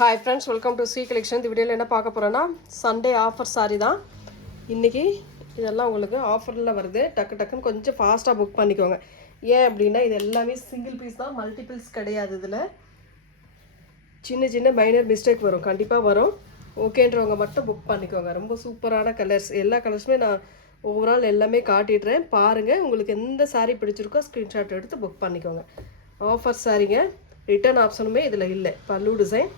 Hi friends, welcome to Sri collection. இந்த வீடியோவில் என்ன பார்க்க போகிறோன்னா சண்டே ஆஃபர் சாரி தான். இன்றைக்கி இதெல்லாம் உங்களுக்கு ஆஃபரில் வருது. டக்குன்னு கொஞ்சம் ஃபாஸ்ட்டாக புக் பண்ணிக்கோங்க. ஏன் அப்படின்னா இது எல்லாமே சிங்கிள் பீஸ் தான், மல்டிபிள்ஸ் கிடையாது. இதில் சின்ன மைனர் மிஸ்டேக் வரும், கண்டிப்பாக வரும். ஓகேன்றவங்க மட்டும் புக் பண்ணிக்கோங்க. ரொம்ப சூப்பரான கலர்ஸ், எல்லா கலர்ஸுமே நான் ஓவரால் எல்லாமே காட்டிடுறேன். பாருங்கள், உங்களுக்கு எந்த சாரீ பிடிச்சிருக்கோ ஸ்க்ரீன்ஷாட் எடுத்து புக் பண்ணிக்கோங்க. ஆஃபர் சாரீங்க, ரிட்டர்ன் ஆப்ஷனுமே இதில் இல்லை. பல்லு டிசைன்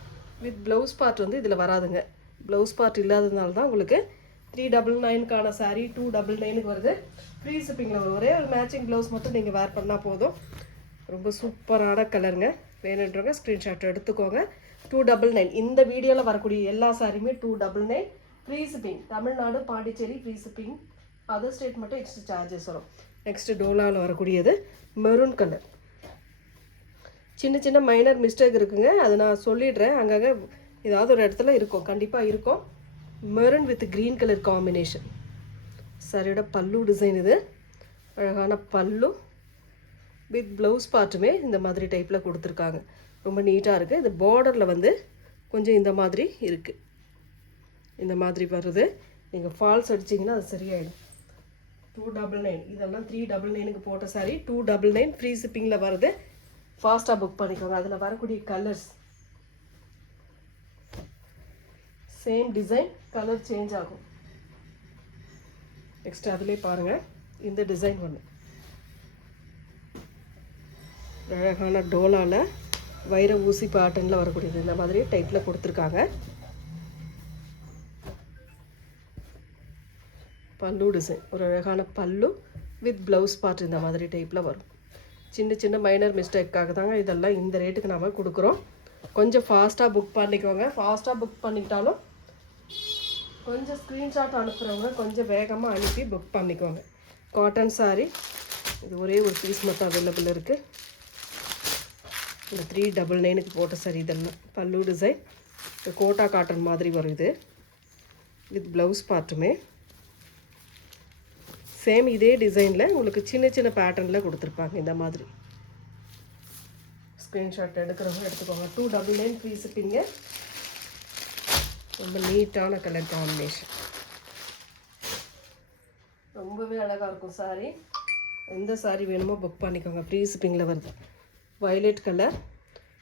வித் ப்ளவுஸ் பார்ட் வந்து இதில் வராதுங்க. ப்ளவுஸ் பார்ட் இல்லாததுனால தான் உங்களுக்கு 399க்கான சாரீ 299க்கு வருது. ஃப்ரீ ஷிப்பிங்கில் வரும். ஒரே ஒரு மேட்சிங் ப்ளவுஸ் மட்டும் நீங்கள் வேர் பண்ணால் போதும். ரொம்ப சூப்பரான கலருங்க. வேணுன்றவங்க ஸ்க்ரீன்ஷாட் எடுத்துக்கோங்க. 299. இந்த வீடியோவில் வரக்கூடிய எல்லா சாரியுமே 299. Free shipping. Tamil Nadu, Pondicherry free shipping. Other state மட்டும் எக்ஸ்ட்ரா சார்ஜஸ் வரும். நெக்ஸ்ட்டு டோலாவில் வரக்கூடியது மெரூன் கலர். சின்ன மைனர் மிஸ்டேக் இருக்குங்க, அதை நான் சொல்லிடுறேன். அங்கங்கே ஏதாவது ஒரு இடத்துல இருக்கும், கண்டிப்பாக இருக்கும். Maroon with green colour combination. சாரியோட பல்லு டிசைன் இது. அழகான பல்லு வித் ப்ளவுஸ் பார்ட்டுமே இந்த மாதிரி டைப்பில் கொடுத்துருக்காங்க. ரொம்ப நீட்டாக இருக்குது. இது பார்டரில் வந்து கொஞ்சம் இந்த மாதிரி இருக்குது. இந்த மாதிரி வருது. நீங்கள் ஃபால்ஸ் அடிச்சிங்கன்னா அது சரியாயிடும். 299. இதெல்லாம் 399க்கு போட்ட சாரி 299 ஃப்ரீ ஷிப்பிங்கில் வருது. ஃபாஸ்ட்டாக புக் பண்ணிக்கோங்க. அதில் வரக்கூடிய colours same design, colour change ஆகும். நெக்ஸ்ட் அதிலே பாருங்கள், இந்த டிசைன் ஒன்று அழகான டோலாவில் வைர ஊசி பேட்டர்னில் வரக்கூடியது. இந்த மாதிரி டைப்பில் கொடுத்துருக்காங்க. பல்லு டிசைன், ஒரு அழகான பல்லு வித் ப்ளவுஸ் பார்ட் இந்த மாதிரி டைப்பில் வரும். சின்ன மைனர் மிஸ்டேக்காக தாங்க இதெல்லாம் இந்த ரேட்டுக்கு நாம் கொடுக்குறோம். கொஞ்சம் ஃபாஸ்ட்டாக புக் பண்ணிக்கோங்க. ஃபாஸ்ட்டாக புக் பண்ணிக்கிட்டாலும் கொஞ்சம் ஸ்க்ரீன்ஷாட் அனுப்புகிறவங்க கொஞ்சம் வேகமாக அனுப்பி புக் பண்ணிக்கோங்க. காட்டன் சாரீ இது ஒரே ஒரு பீஸ் மட்டும் அவைலபிள் இருக்குது. இந்த 399க்கு போட்ட சாரி இதெல்லாம். பல்லு டிசைன் கோட்டா காட்டன் மாதிரி வரும். இது வித் ப்ளவுஸ் பார்ட்டுமே சேம் இதே டிசைனில் உங்களுக்கு சின்ன பேட்டர்னில் கொடுத்துருப்பாங்க. இந்த மாதிரி ஸ்க்ரீன்ஷாட் எடுக்கிறவங்க எடுத்துக்கோங்க. 299 ஃப்ரீ ஷிப்பிங்க. ரொம்ப நீட்டான கலர் காம்பினேஷன், ரொம்பவே அழகாக இருக்கும் சாரீ. எந்த சாரீ வேணுமோ புக் பண்ணிக்கோங்க. ஃப்ரீ ஷிப்பிங்கில் வருது. வயலட் கலர்,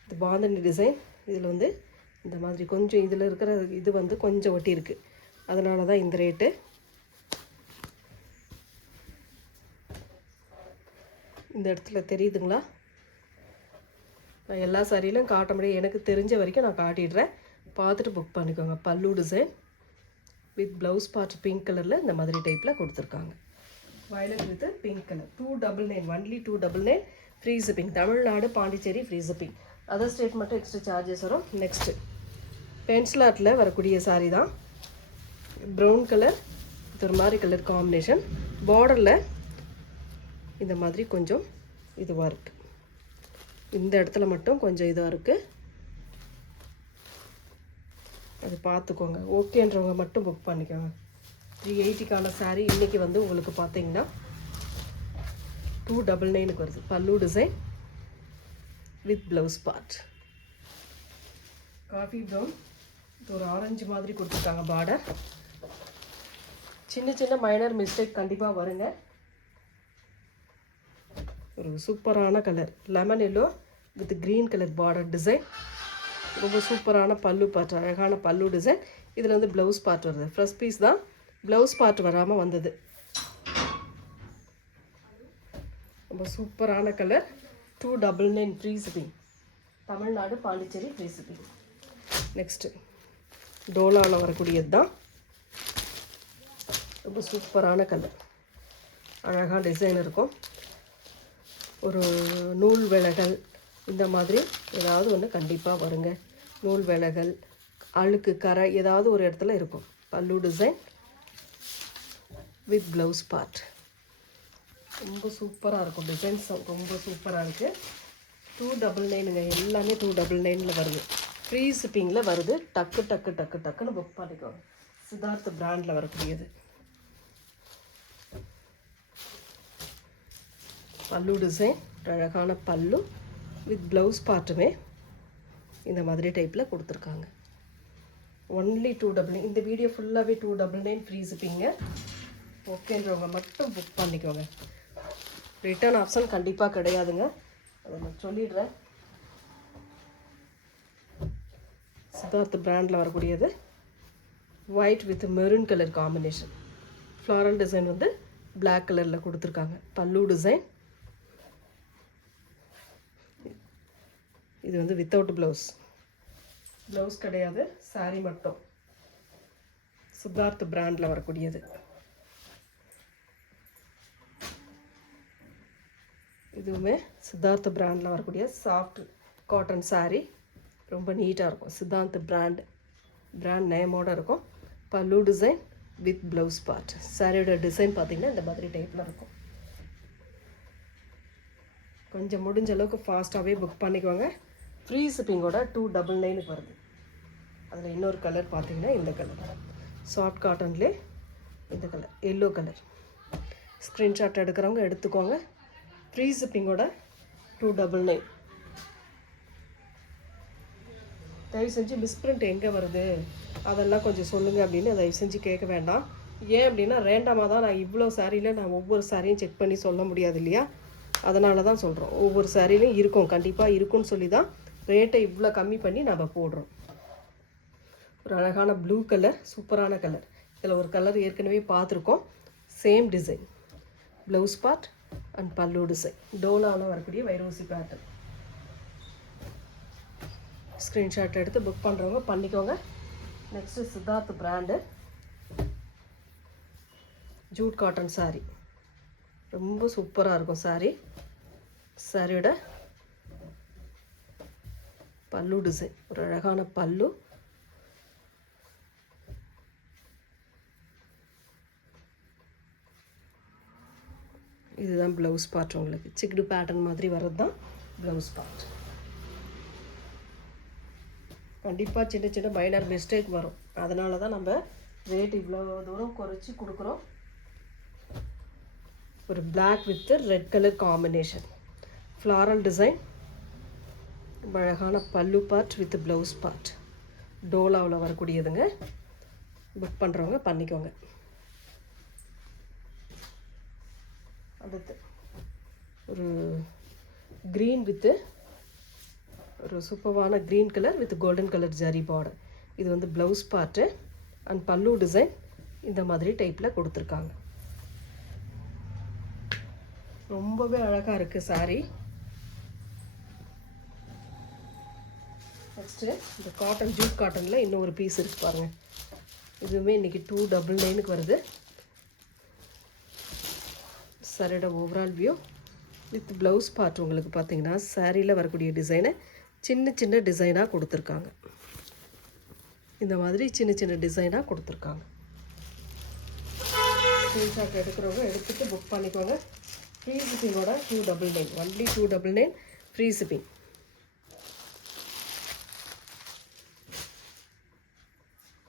இது பாந்தனி டிசைன். இதில் வந்து இந்த மாதிரி கொஞ்சம் இதில் இருக்கிற இது வந்து கொஞ்சம் ஒட்டி இருக்குது, அதனால தான் இந்த ரேட்டு. இந்த இடத்துல தெரியுதுங்களா? நான் எல்லா சாரியிலும் காட்ட முடியும், எனக்கு தெரிஞ்ச வரைக்கும் நான் காட்டிடுறேன். பார்த்துட்டு புக் பண்ணிக்கோங்க. பல்லு design with blouse part pink கலரில் இந்த மாதிரி டைப்பில் கொடுத்துருக்காங்க. Violet with pink colour. 299, only 299 free shipping. Tamil Nadu, Pondicherry free shipping. Other state மட்டும் எக்ஸ்ட்ரா சார்ஜஸ் வரும். நெக்ஸ்ட்டு பென்சிலாட்டில் வரக்கூடிய சாரீ தான். ப்ரௌன் கலர், இது ஒரு மாதிரி கலர் காம்பினேஷன். பார்டரில் இந்த மாதிரி கொஞ்சம் இதுவாக இருக்குது. இந்த இடத்துல மட்டும் கொஞ்சம் இதாக இருக்குது, அது பார்த்துக்கோங்க. ஓகேன்றவங்க மட்டும் புக் பண்ணிக்கோங்க. 380க்கான சாரீ இன்றைக்கி வந்து உங்களுக்கு பார்த்தீங்கன்னா 299க்கு வருது. Pallu design with blouse part. Coffee brown, இது ஒரு ஆரஞ்சு மாதிரி கொடுத்துருக்காங்க பார்டர். சின்ன மைனர் மிஸ்டேக் கண்டிப்பாக வருங்க. ஒரு சூப்பரான colour lemon yellow with green colour border design. ரொம்ப சூப்பரான பல்லு பார்ட், அழகான பல்லு டிசைன். இதில் வந்து ப்ளவுஸ் பார்ட் வருது. ஃப்ரெஷ் பீஸ் தான், ப்ளவுஸ் பார்ட் வராமல் வந்தது. ரொம்ப சூப்பரான colour. 299 free shipping. Tamil Nadu, Pondicherry free shipping. Next டோலாவில் வரக்கூடியது தான். ரொம்ப சூப்பரான கலர், அழகாக டிசைன் இருக்கும். ஒரு நூல் விலகல் இந்த மாதிரி ஏதாவது ஒன்று கண்டிப்பாக வருங்க. நூல் விலகல், அழுக்கு, கரை ஏதாவது ஒரு இடத்துல இருக்கும். பல்லு டிசைன் வித் ப்ளவுஸ் பார்ட். ரொம்ப சூப்பராக இருக்கும். டிசைன்ஸ் ரொம்ப சூப்பராக இருக்குது. 299ங்க. எல்லாமே 299ல் வருது. ஃப்ரீ ஷிப்பிங்கில் வருது. டக்குன்னு புக் பண்ணிக்கோங்க. சித்தார்த் பிராண்டில் வரக்கூடியது. பல்லு டிசைன், அழகான பல்லு வித் ப்ளவுஸ் பார்ட்டுமே இந்த மாதிரி டைப்பில் கொடுத்துருக்காங்க. ஒன்லி 299. இந்த வீடியோ ஃபுல்லாகவே 299 ஃப்ரீ ஷிப்பிங்க. ஓகேன்றவங்க மட்டும் புக் பண்ணிக்கோங்க. ரிட்டர்ன் ஆப்ஷன் கண்டிப்பாக கிடையாதுங்க, அதை நான் சொல்லிடுறேன். சித்தார்த் பிராண்டில் வரக்கூடியது white with maroon colour combination. Floral design வந்து பிளாக் கலரில் கொடுத்துருக்காங்க. பல்லு டிசைன். இது வந்து வித்தவுட் ப்ளவுஸ், ப்ளவுஸ் கிடையாது, சாரீ மட்டும். சித்தார்த் பிராண்டில் வரக்கூடியது. இதுவுமே சித்தார்த் பிராண்டில் வரக்கூடிய சாஃப்ட் காட்டன் சாரீ. ரொம்ப நீட்டாக இருக்கும். சித்தார்த் பிராண்ட் நேமோடு இருக்கும். பல்லு டிசைன் வித் ப்ளவுஸ் பார்ட். சாரியோட டிசைன் பார்த்திங்கன்னா இந்த மாதிரி டைப்பில் இருக்கும். கொஞ்சம் முடிஞ்ச அளவுக்கு ஃபாஸ்ட்டாகவே புக் பண்ணிக்கோங்க. ஃப்ரீ ஷிப்பிங்கோட 299 வருது. அதில் இன்னொரு கலர் பார்த்திங்கன்னா இந்த கலர், சாஃப்ட் காட்டன்லேயே இந்த கலர், எல்லோ கலர். ஸ்க்ரீன்ஷாட் எடுக்கிறவங்க எடுத்துக்கோங்க. ஃப்ரீ ஷிப்பிங்கோட 299. தயவு செஞ்சு மிஸ்பிரிண்ட் எங்கே வருது அதெல்லாம் கொஞ்சம் சொல்லுங்கள் அப்படின்னு தயவு செஞ்சு கேட்க வேண்டாம். ஏன் அப்படின்னா ரேண்டமாக தான் நான் இவ்வளோ சாரியில் நான் ஒவ்வொரு சாரியும் செக் பண்ணி சொல்ல முடியாது இல்லையா, அதனால தான் சொல்கிறோம். ஒவ்வொரு சாரிலையும் இருக்கும், கண்டிப்பாக இருக்கும்னு சொல்லி தான் ரேட்டை இவ்வளோ கம்மி பண்ணி நம்ம போடுறோம். ஒரு அழகான ப்ளூ கலர், சூப்பரான கலர். இதில் ஒரு கலர் ஏற்கனவே பார்த்துருக்கோம். Same design, blouse part and pallu design. டோலாவில் வரக்கூடிய வைரோசி பேட்டர்ன். ஸ்க்ரீன்ஷாட் எடுத்து புக் பண்ணுறவங்க பண்ணிக்கோங்க. Next Siddharth brand Jude cotton sari. ரொம்ப சூப்பராக இருக்கும் சாரீ. சாரியோட பல்லு டிசைன், ஒரு அழகான பல்லு. இதுதான் ப்ளவுஸ் பார்ட். உங்களுக்கு சிக்டு பேட்டர்ன் மாதிரி வர்றது தான் ப்ளவுஸ் பார்ட். கண்டிப்பாக சின்ன சின்ன மைனர் மிஸ்டேக் வரும், அதனால தான் நம்ம ரேட் இவ்வளோ தூரம் குறைச்சி கொடுக்குறோம். ஒரு black with red colour combination, floral design, அழகான pallu part with blouse part. டோலாவில் வரக்கூடியதுங்க. புக் பண்ணுறவங்க பண்ணிக்கோங்க. அடுத்து ஒரு க்ரீன் வித்து ஒரு சூப்பரான green colour with golden colour zari border. இது வந்து blouse part and pallu design இந்த மாதிரி டைப்பில் கொடுத்துருக்காங்க. ரொம்பவே அழகாக இருக்குது சாரீ. நெக்ஸ்ட்டு இந்த காட்டன் ஜூட் காட்டனில் இன்னும் ஒரு பீஸ் இருக்குது பாருங்கள். இதுவுமே இன்றைக்கி 299 வருது. சாரியோட overall view with blouse part. உங்களுக்கு பார்த்தீங்கன்னா சாரியில் வரக்கூடிய டிசைனை சின்ன சின்ன டிசைனாக கொடுத்துருக்காங்க. இந்த மாதிரி சின்ன சின்ன டிசைனாக கொடுத்துருக்காங்க. ஸ்க்ரீன்ஷாட் எடுக்கிறவங்க எடுத்துகிட்டு புக் பண்ணிக்கோங்க. ஃப்ரீ ஷிப்பிங்கோட 299, ஒன்லி 299 ஃப்ரீ ஷிப்பிங்.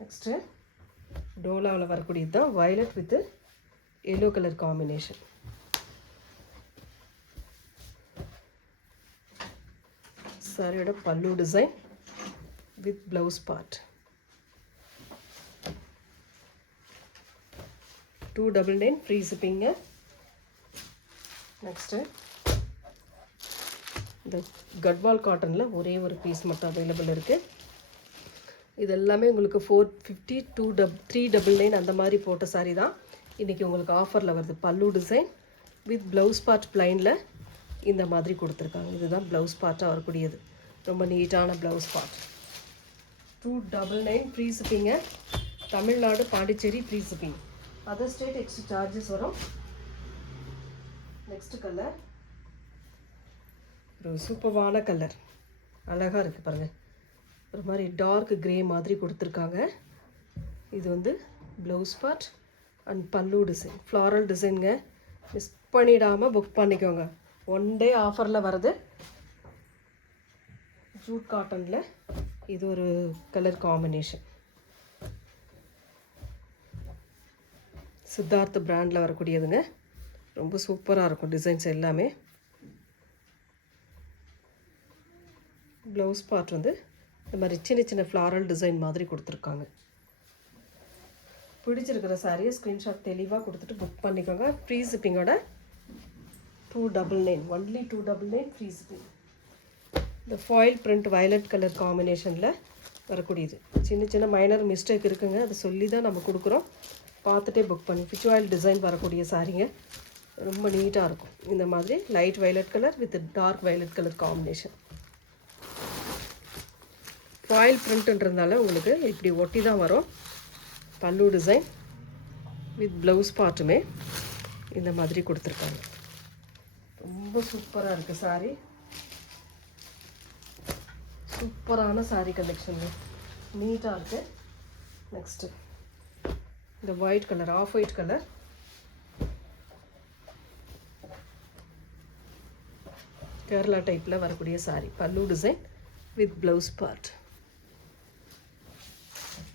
நெக்ஸ்ட்டு டோலாவில் வரக்கூடியது தான் violet with yellow colour combination. சாரியோட pallu design with blouse part. 299 free shipping. Next இந்த கட்வால் காட்டனில் ஒரே ஒரு பீஸ் மட்டும் அவைலபிள் இருக்குது. இது எல்லாமே உங்களுக்கு 450, 399 அந்த மாதிரி போட்ட சாரீ தான். இன்றைக்கி உங்களுக்கு ஆஃபரில் வருது. Pallu design with blouse part ப்ளைனில் இந்த மாதிரி கொடுத்துருக்காங்க. இதுதான் ப்ளவுஸ் பார்ட்டாக வரக்கூடியது. ரொம்ப நீட்டான blouse part. 299 free shipping. Tamil Nadu, Pondicherry free shipping. Other state extra charges வரும். நெக்ஸ்ட் கலர் ஒரு சூப்பரான கலர், அழகாக இருக்குது பாருங்கள். ஒரு மாதிரி டார்க் க்ரே மாதிரி கொடுத்துருக்காங்க. இது வந்து blouse part and pallu design, floral டிசைனுங்க. Miss பண்ணிடாமல் book பண்ணிக்கோங்க. ஒன் டே ஆஃபரில் வருது. ஜூட் காட்டனில் இது ஒரு கலர் காம்பினேஷன். சித்தார்த் பிராண்டில் வரக்கூடியதுங்க. ரொம்ப சூப்பராக இருக்கும் டிசைன்ஸ் எல்லாமே. ப்ளவுஸ் பார்ட் வந்து இந்த மாதிரி சின்ன சின்ன ஃப்ளாரல் டிசைன் மாதிரி கொடுத்துருக்காங்க. பிடிச்சிருக்கிற சாரியை ஸ்க்ரீன்ஷாட் தெளிவாக கொடுத்துட்டு புக் பண்ணிக்கோங்க. ஃப்ரீ ஷிப்பிங்கோட 299, ஒன்லி 299 ஃப்ரீ ஷிப்பிங். இந்த ஃபாயில் பிரிண்ட் வயலட் கலர் காம்பினேஷனில் வரக்கூடியது. சின்ன சின்ன மைனர் மிஸ்டேக் இருக்குங்க, அதை சொல்லி தான் நம்ம கொடுக்குறோம். பார்த்துட்டே புக் பண்ணி ஃபிச் ஆயில் டிசைன் வரக்கூடிய சாரீங்க ரொம்ப நீட்டாக இருக்கும். இந்த மாதிரி light violet colour with dark violet colour combination. Foil பிரிண்ட்ன்றதுனால உங்களுக்கு இப்படி ஒட்டி தான் வரும். பல்லு டிசைன் வித் ப்ளவுஸ் பார்ட்டுமே இந்த மாதிரி கொடுத்துருக்காங்க. ரொம்ப சூப்பராக இருக்குது சாரீ. சூப்பரான சாரீ கலெக்ஷன், நீட்டாக இருக்குது. நெக்ஸ்ட்டு இந்த white colour, off white colour, Kerala டைப்பில் வரக்கூடிய sari. Pallu design with blouse part.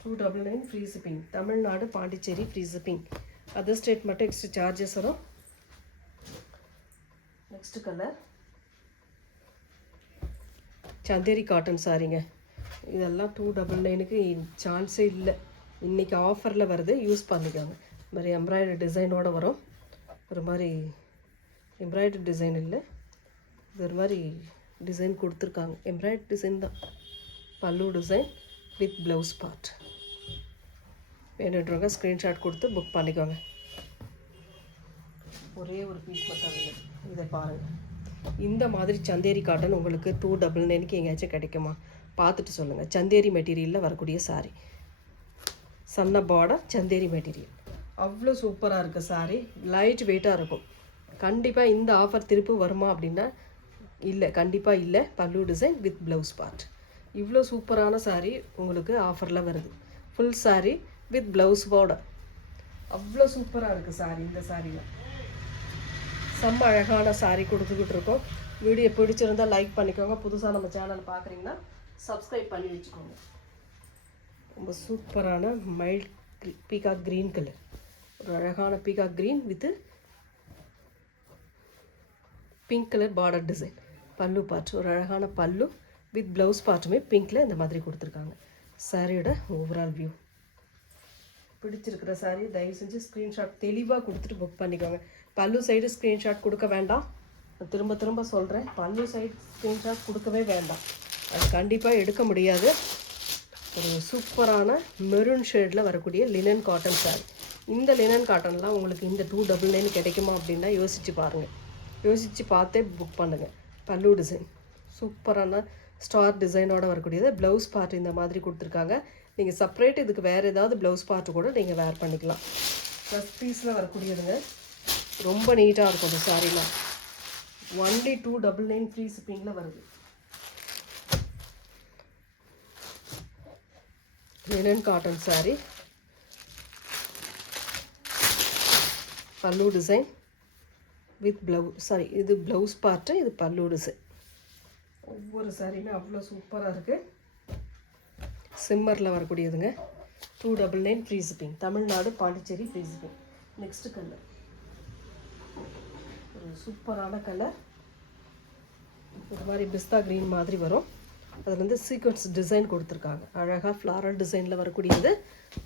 299 free shipping. Tamil Nadu, Pondicherry free shipping. Other state மட்டும் எக்ஸ்ட்ரா சார்ஜஸ் வரும். நெக்ஸ்ட் கலர் சந்தேரி காட்டன் சாரீங்க. இதெல்லாம் 299க்கு சான்ஸே இல்லை. இன்றைக்கி ஆஃபரில் வருது, யூஸ் பண்ணிக்கோங்க. இது மாதிரி எம்ப்ராய்டரி டிசைனோடு வரும். ஒரு மாதிரி எம்ப்ராய்டரி டிசைன் இல்லை, இது ஒரு மாதிரி டிசைன் கொடுத்துருக்காங்க. எம்ப்ராய்டரி டிசைன் தான். பல்லு டிசைன் வித் ப்ளவுஸ் பார்ட். வேணுன்றவங்க ஸ்க்ரீன்ஷாட் கொடுத்து புக் பண்ணிக்கோங்க. ஒரே ஒரு பீஸ் மட்டும் வேணும். இதை பாருங்கள். இந்த மாதிரி சந்தேரி காட்டன் உங்களுக்கு 299க்கு எங்கேயாச்சும் கிடைக்குமா? பார்த்துட்டு சொல்லுங்கள். சந்தேரி மெட்டீரியலில் வரக்கூடிய சாரீ. சன்ன பார்டர் சந்தேரி மெட்டீரியல். அவ்வளோ சூப்பராக இருக்குது சாரீ. லைட் வெயிட்டாக இருக்கும். கண்டிப்பாக இந்த ஆஃபர் திருப்பி வருமா அப்படின்னா இல்லை, கண்டிப்பாக இல்லை. பல்லு டிசைன் வித் ப்ளவுஸ் பார்ட். இவ்வளோ சூப்பரான சாரீ உங்களுக்கு ஆஃபரில் வருது. Full sari with blouse border. அவ்வளோ சூப்பராக இருக்குது சாரீ. இந்த சாரியில் செம்ம அழகான சாரீ கொடுத்துக்கிட்டு இருக்கோம். வீடியோ பிடிச்சிருந்தால் லைக் பண்ணிக்கோங்க. புதுசாக நம்ம சேனல் பார்க்குறீங்கன்னா சப்ஸ்கிரைப் பண்ணி வச்சுக்கோங்க. ரொம்ப சூப்பரான மைல்ட் பீகாக் க்ரீன் கலர். ஒரு அழகான peacock green with pink colour border design. பல்லு பார்ட் ஒரு அழகான பல்லு வித் ப்ளவுஸ் பார்ட்டுமே பிங்க்கில் இந்த மாதிரி கொடுத்துருக்காங்க. சாரியோட ஓவரால் வியூ. பிடிச்சிருக்கிற சாரீ தயவு செஞ்சு ஸ்க்ரீன்ஷாட் தெளிவாக கொடுத்துட்டு புக் பண்ணிக்கோங்க. பல்லு சைடு ஸ்க்ரீன்ஷாட் கொடுக்க வேண்டாம். திரும்ப திரும்ப சொல்கிறேன், பல்லு சைடு ஸ்க்ரீன்ஷாட் கொடுக்கவே வேண்டாம். அது கண்டிப்பாக எடுக்க முடியாது. ஒரு சூப்பரான மெரூன் ஷேடில் வரக்கூடிய லினன் காட்டன் சாரீ. இந்த லினன் காட்டன்லாம் உங்களுக்கு இந்த 299 கிடைக்குமா அப்படின்னா யோசித்து பாருங்கள். யோசித்து பார்த்தே புக் பண்ணுங்கள். பல்லு டிசைன் சூப்பரான ஸ்டார் டிசைனோடு வரக்கூடியது. ப்ளவுஸ் பார்ட் இந்த மாதிரி கொடுத்துருக்காங்க. நீங்கள் செப்பரேட் இதுக்கு வேறு ஏதாவது ப்ளவுஸ் பார்ட்டு கூட நீங்கள் வேர் பண்ணிக்கலாம். ப்ளஸ் பீஸில் வரக்கூடியதுங்க. ரொம்ப நீட்டாக இருக்கும் இந்த சாரீலாம். ஒன்லி 299 ஃப்ரீ ஷிப்பிங்கில் வருது. Linen cotton sari. Pallu design with blouse, sorry இது ப்ளவுஸ் பார்ட்டு, இது பல்லு டிசைன். ஒவ்வொரு சாரியுமே அவ்வளோ சூப்பராக இருக்குது. சிம்மரில் வரக்கூடியதுங்க. 299 free shipping. Tamil Nadu, Pondicherry free shipping. Next colour ஒரு சூப்பரான கலர். இது மாதிரி பிஸ்தா க்ரீன் மாதிரி வரும். அதில் வந்து சீக்வன்ஸ் டிசைன் கொடுத்துருக்காங்க. அழகாக ஃப்ளாரல் டிசைனில் வரக்கூடியது.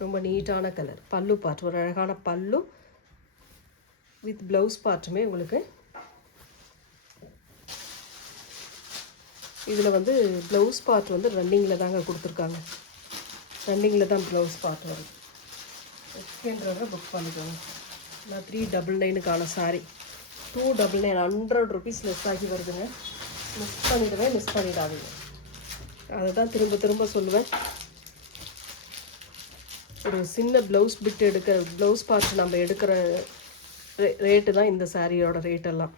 ரொம்ப நீட்டான கலர். பல்லு பார்ட் ஒரு அழகான பல்லு வித் ப்ளவுஸ் பார்ட்டுமே உங்களுக்கு இதில் வந்து ப்ளவுஸ் பார்ட் வந்து ரன்னிங்கில் தாங்க கொடுத்துருக்காங்க. ரன்னிங்கில் தான் ப்ளவுஸ் பார்ட் வரும். ஓகேன்றத புக் பண்ணிக்கோங்க. நான் 399க்கான சாரீ 299, 100 ருபீஸ் லெஸ் ஆகி வருதுங்க. மிஸ் பண்ணிடாதீங்க. அதை தான் திரும்ப திரும்ப சொல்லுவேன். ஒரு சின்ன ப்ளவுஸ் பிட் எடுக்கிற ப்ளவுஸ் பார்ட் நம்ம எடுக்கிற ரேட்டு தான் இந்த சாரியோட ரேட்டெல்லாம்.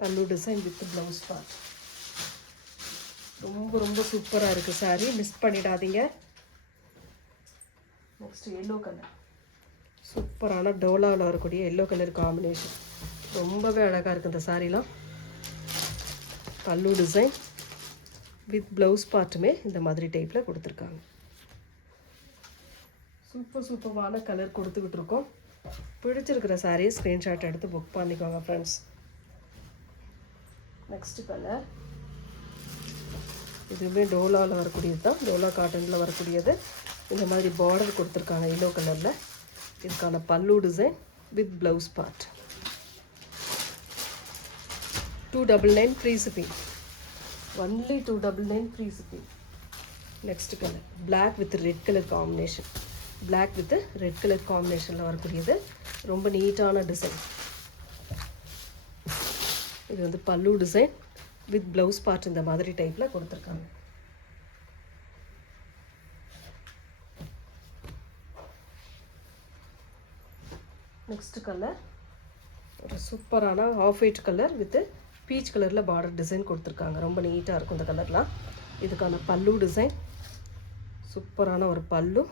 பல்லு டிசைன் வித் ப்ளவுஸ் பார்ட். ரொம்ப ரொம்ப சூப்பராக இருக்குது சாரீ. மிஸ் பண்ணிடாதீங்க. Next yellow colour. சூப்பரான டோலாவில் வரக்கூடிய எல்லோ கலர் காம்பினேஷன். ரொம்பவே அழகாக இருக்குது இந்த சாரீலாம். பல்லு டிசைன் வித் ப்ளவுஸ் பார்ட்டுமே இந்த மாதிரி டைப்பில் கொடுத்துருக்காங்க. சூப்பரான கலர் கொடுத்துக்கிட்டு இருக்கோம். பிடிச்சிருக்கிற சாரியை ஸ்க்ரீன்ஷாட் எடுத்து புக் பண்ணிக்கோங்க ஃப்ரெண்ட்ஸ். நெக்ஸ்ட் கலர் இதுவுமே டோலாவில் வரக்கூடியது தான், டோலா காட்டனில் வரக்கூடியது. இந்த மாதிரி பார்டர் கொடுத்துருக்காங்க எல்லோ கலரில். இதுக்கான pallu design with blouse part. 299 free shipping. Only 299 free shipping. Next colour black with red colour combination. Black with red colour காம்பினேஷனில் வரக்கூடியது. ரொம்ப நீட்டான டிசைன். இது வந்து பல்லு டிசைன் வித் ப்ளவுஸ் பார்ட் இந்த மாதிரி டைப்பில் கொடுத்துருக்காங்க. நெக்ஸ்ட் கலர் ஒரு சூப்பரான off white colour with peach கலரில் பார்டர் டிசைன் கொடுத்துருக்காங்க. ரொம்ப நீட்டாக இருக்கும் இந்த கலர்லாம். இதுக்கான பல்லு டிசைன் சூப்பரான ஒரு பல்லு.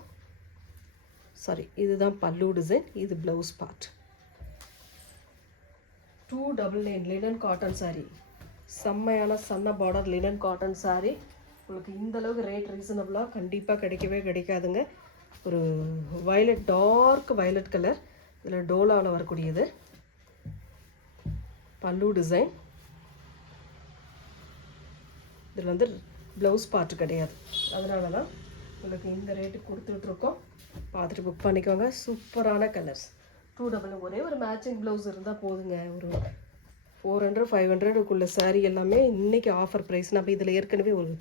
சாரி, இதுதான் பல்லு டிசைன். இது blouse part. 299 linen cotton sari. செம்மையான சன்ன பார்டர் லினன் காட்டன் சாரீ. உங்களுக்கு இந்தளவுக்கு ரேட் ரீசனபிளாக கண்டிப்பாக கிடைக்கவே கிடைக்காதுங்க. ஒரு வயலட், டார்க் வயலட் கலர். இதில் டோலாவில் வரக்கூடியது. பல்லு டிசைன். இதில் வந்து ப்ளவுஸ் பார்ட் கிடையாது, அதனால தான் உங்களுக்கு இந்த ரேட்டுக்கு கொடுத்துட்ருக்கோம். பார்த்துட்டு புக் பண்ணிக்கோங்க. சூப்பரான கலர்ஸ். 299. ஒரே ஒரு மேட்சிங் ப்ளவுஸ் இருந்தால் போதுங்க. ஒரு 400 500க்குள்ள சாரீ எல்லாமே இன்றைக்கி ஆஃபர் ப்ரைஸ். நம்ம இதில் ஏற்கனவே ஒரு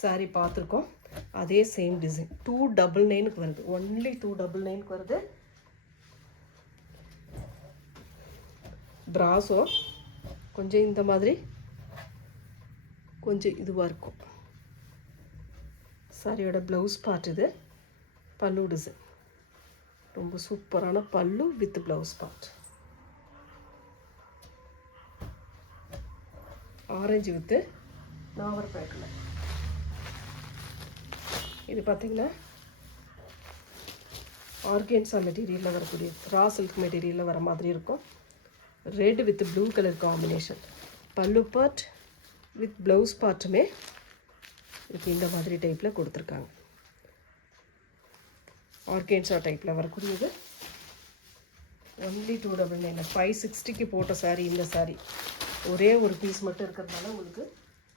சாரீ பார்த்துருக்கோம், அதே சேம் டிசைன். 299க்கு வருது. ஒன்லி 299க்கு வருது. ப்ராஸோ கொஞ்சம் இந்த மாதிரி கொஞ்சம் இதுவாக இருக்கும். சாரியோட ப்ளவுஸ் பார்ட் இது. பல்லு டிசைன் ரொம்ப சூப்பரான பல்லு with blouse part. Orange with நாவர் பேக்கில். இது பார்த்திங்கன்னா ஆர்கேன்ஸா மெட்டீரியலில் வரக்கூடிய ரா சில்க் மெட்டீரியலில் வர மாதிரி இருக்கும். Red with blue colour combination. பல்லு பார்ட் வித் ப்ளவுஸ் பார்ட்டுமே இதுக்கு இந்த மாதிரி டைப்பில் கொடுத்துருக்காங்க. ஆர்கேன்ஸா டைப்பில் வரக்கூடியது. ஒன்லி 299. 560க்கு போட்ட சாரீ இந்த சாரீ. ஒரே ஒரு பீஸ் மட்டும் இருக்கிறதுனால உங்களுக்கு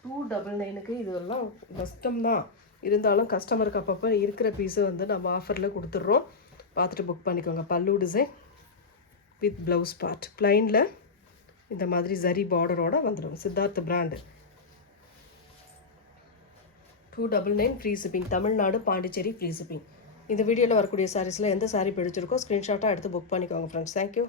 299க்கு இதெல்லாம் நஷ்டம்தான். இருந்தாலும் கஸ்டமருக்கு அப்பப்போ இருக்கிற பீஸை வந்து நம்ம ஆஃபரில் கொடுத்துட்றோம். பார்த்துட்டு புக் பண்ணிக்கோங்க. பல்லு டிசைன் வித் ப்ளவுஸ் பார்ட். ப்ளைனில் இந்த மாதிரி ஜரி பார்டரோடு வந்துடும். Siddharth brand. 299 free shipping. Tamil Nadu, Pondicherry free shipping. இந்த வீடியோவில் வரக்கூடிய சாரீஸில் எந்த சாரீ பிடிச்சிருக்கோ ஸ்க்ரீன்ஷாட்டாக எடுத்து புக் பண்ணிக்கோங்க ஃப்ரெண்ட்ஸ். தேங்க்யூ.